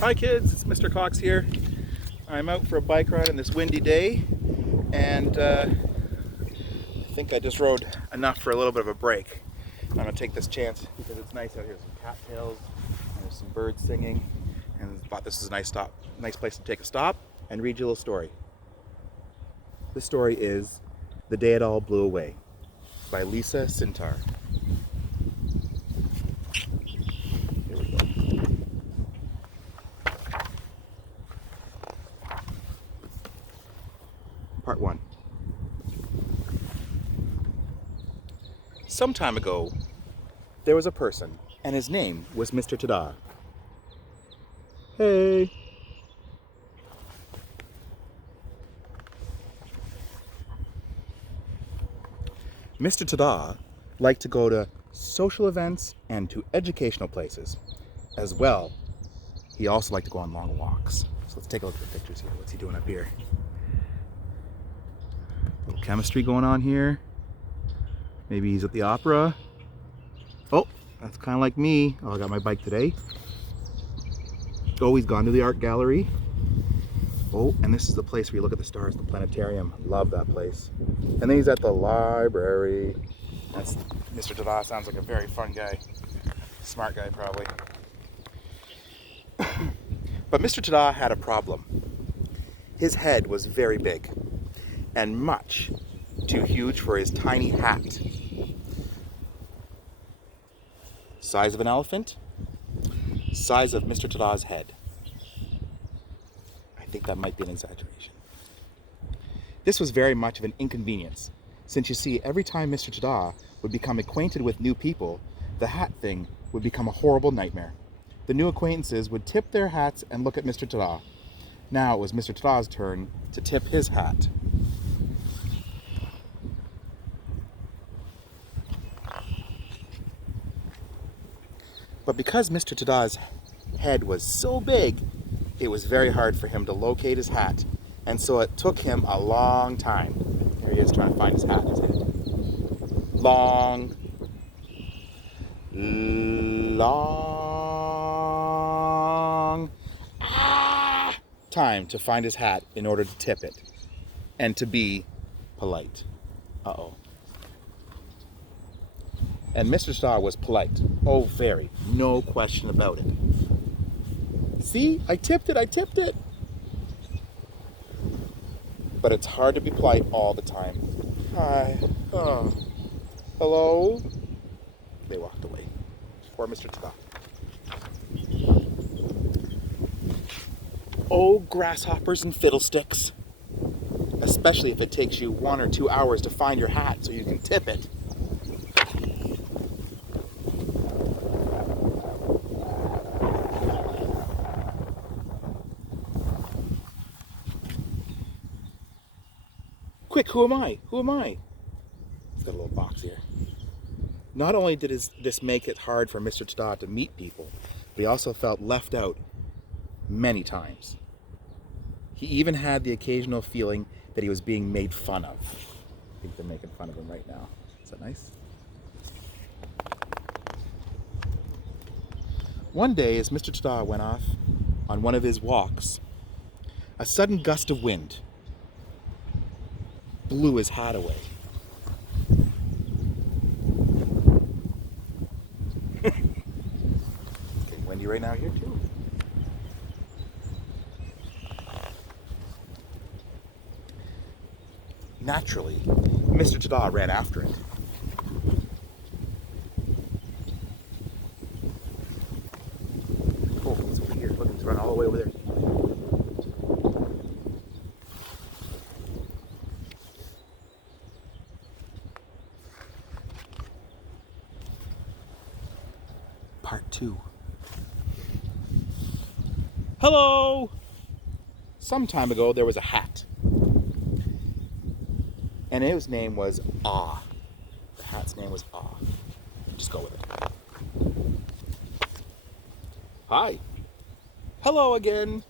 Hi kids, it's Mr. Cox here. I'm out for a bike ride on this windy day, and I think I just rode enough for a little bit of a break. I'm gonna take this chance because it's nice out here. Some cattails, and there's some birds singing, and thought this is a nice place to take a stop and read you a little story. This story is "The Day It All Blew Away" by Cinar. Here we go. Part 1. Some time ago, there was a person, and his name was Mr. Tada. Hey! Mr. Tada liked to go to social events and to educational places. As well, he also liked to go on long walks. So let's take a look at the pictures here. What's he doing up here? A little chemistry going on here. Maybe he's at the opera. Oh, that's kind of like me. Oh, I got my bike today. Oh, he's gone to the art gallery. Oh, and this is the place where you look at the stars, the planetarium. Love that place. And then he's at the library. That's Mr. Tada. Sounds like a very fun guy. Smart guy, probably. But Mr. Tada had a problem. His head was very big and much too huge for his tiny hat. Size of an elephant, size of Mr. Tada's head. I think that might be an exaggeration. This was very much of an inconvenience, since you see, every time Mr. Tada would become acquainted with new people, the hat thing would become a horrible nightmare. The new acquaintances would tip their hats and look at Mr. Tada. Now it was Mr. Tada's turn to tip his hat. But because Mr. Tada's head was so big, it was very hard for him to locate his hat, and so it took him a long time. Here he is trying to find his hat in his head. Long time to find his hat in order to tip it and to be polite. Uh-oh. And Mr. Tada was polite. Oh, very. No question about it. See? I tipped it. But it's hard to be polite all the time. Hi. Oh. Hello? They walked away. Poor Mr. Tada. Oh, grasshoppers and fiddlesticks. Especially if it takes you 1 or 2 hours to find your hat so you can tip it. Quick, who am I? He's got a little box here. Not only did this make it hard for Mr. Tada to meet people, but he also felt left out many times. He even had the occasional feeling that he was being made fun of. I think they're making fun of him right now. Is that nice? One day, as Mr. Tada went off on one of his walks, a sudden gust of wind blew his hat away. It's getting windy right now here too. Naturally, Mr. Tada ran after it. Oh, it's weird. Look, it's running all the way over there. Part 2. Hello! Some time ago, there was a hat. And his name was Ah. The hat's name was Ah. Just go with it. Hi. Hello again.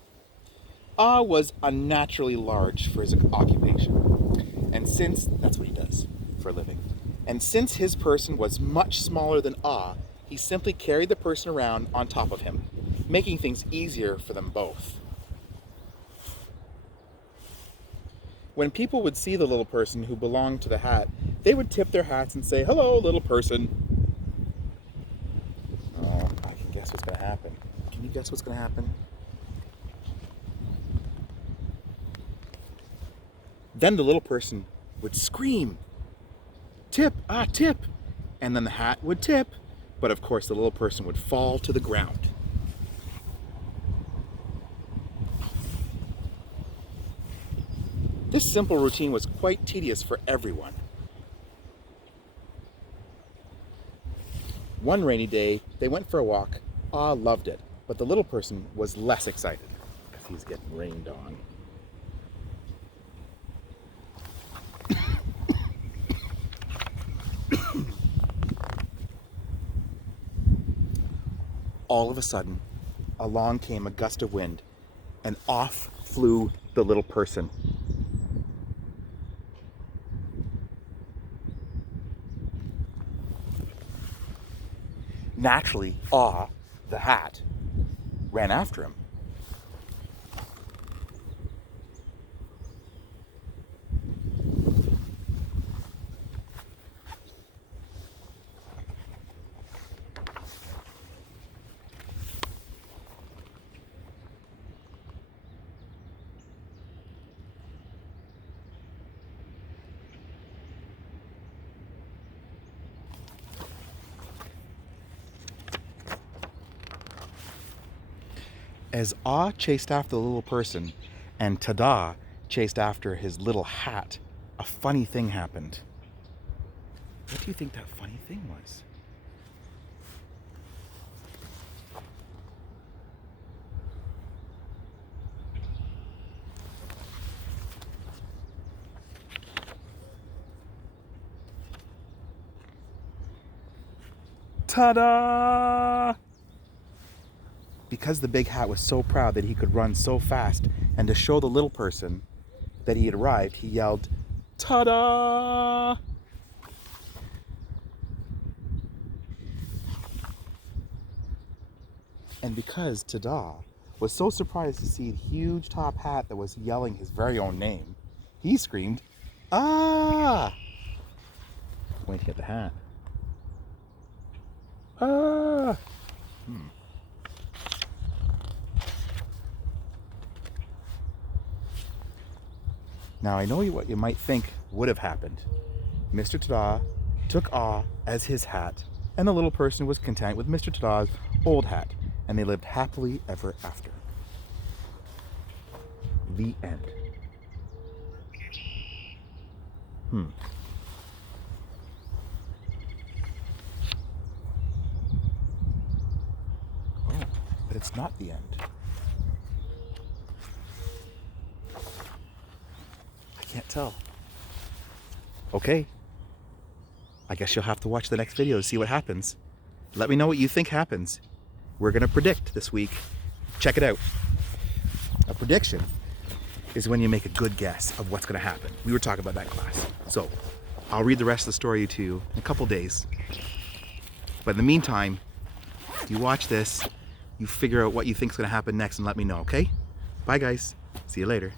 Ah was unnaturally large for his occupation. And since, that's what he does for a living. And since his person was much smaller than Ah, he simply carried the person around on top of him. making things easier for them both. When people would see the little person who belonged to the hat, they would tip their hats and say, "Hello, little person." Oh, I can guess what's going to happen. Can you guess what's going to happen? Then the little person would scream, "Tip, tip!" And then the hat would tip, but of course the little person would fall to the ground. This simple routine was quite tedious for everyone. One rainy day, they went for a walk. Ah loved it, but the little person was less excited because he's getting rained on. All of a sudden, along came a gust of wind, and off flew the little person. Naturally, the hat, ran after him. As chased after the little person and Tada chased after his little hat, a funny thing happened. What do you think that funny thing was? Ta-da! Because the big hat was so proud that he could run so fast, and to show the little person that he had arrived, he yelled, "Ta-da!" And because Tada was so surprised to see the huge top hat that was yelling his very own name, he screamed, "Ah!" Wait to get the hat. Ah! Now I know what you might think would have happened. Mr. Tada took as his hat, and the little person was content with Mr. Tada's old hat, and they lived happily ever after. The end. Oh, but it's not the end. I can't tell. Okay. I guess you'll have to watch the next video to see what happens. Let me know what you think happens. We're going to predict this week. Check it out. A prediction is when you make a good guess of what's going to happen. We were talking about that class. So I'll read the rest of the story to you in a couple days. But in the meantime, you watch this, you figure out what you think is going to happen next and let me know, okay? Bye guys. See you later.